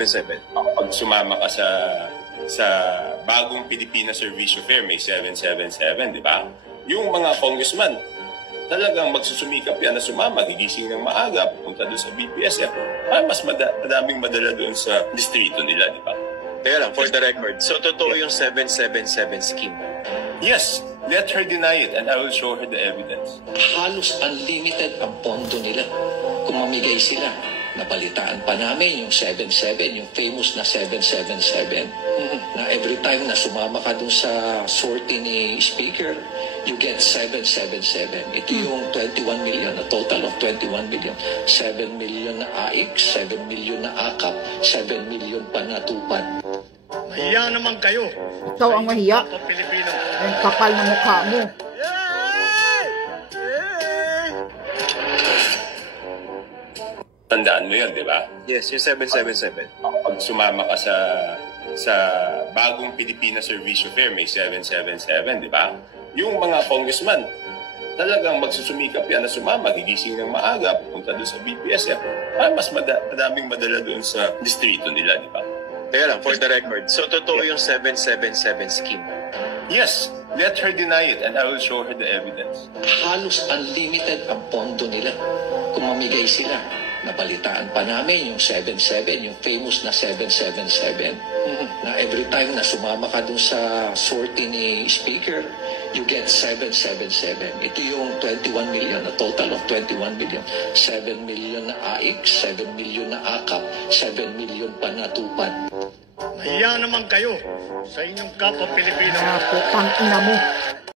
Pag sumama ka sa bagong Pilipinas Servisyo Fair, may 777, di ba? Yung mga congressman, talagang magsusumikap yan na sumama, gigising ng maaga, pupunta doon sa BPSF. Mas madaming madala doon sa distrito nila, di ba? Kaya lang, for the record, so totoo yung 777 scheme? Yes, let her deny it and I will show her the evidence. Halos unlimited ang pondo nila kung mamigay sila. Nabalitaan pa namin yung 77, yung famous na 777, na every time na sumama ka dun sa sortie ni Speaker, you get 777. Ito yung 21 million, a total of 21 million. 7 million na AIC, 7 million na AKAP, 7 million pa na tupad. Mahiya naman kayo. Ikaw ang mahiya. Pilipino. Ang kapal na mukha mo. Tandaan mo yun, di ba? Yes, yung 777. Pag sumama ka sa bagong Pilipinas Servisyo Fair, may 777, di ba? Yung mga congressman, talagang magsusumikap yan na sumama, gigising ng maaga, pupunta doon sa BPSF. Mas madaming madala doon sa distrito nila, di ba? Kaya lang, for the record, so totoo yung 777 scheme? Yes, let her deny it and I will show her the evidence. Halos unlimited ang pondo nila kung mamigay sila. Nabalitaan pa namin yung 77, yung famous na 777, na every time na sumama ka dun sa sortie ni Speaker, you get 777. Ito yung 21 million, a total of 21 million. 7 million na AIC, 7 million na AKAP, 7 million pa na tupad. Mahiya naman kayo sa inyong kapwa Pilipino. Putang ina mo.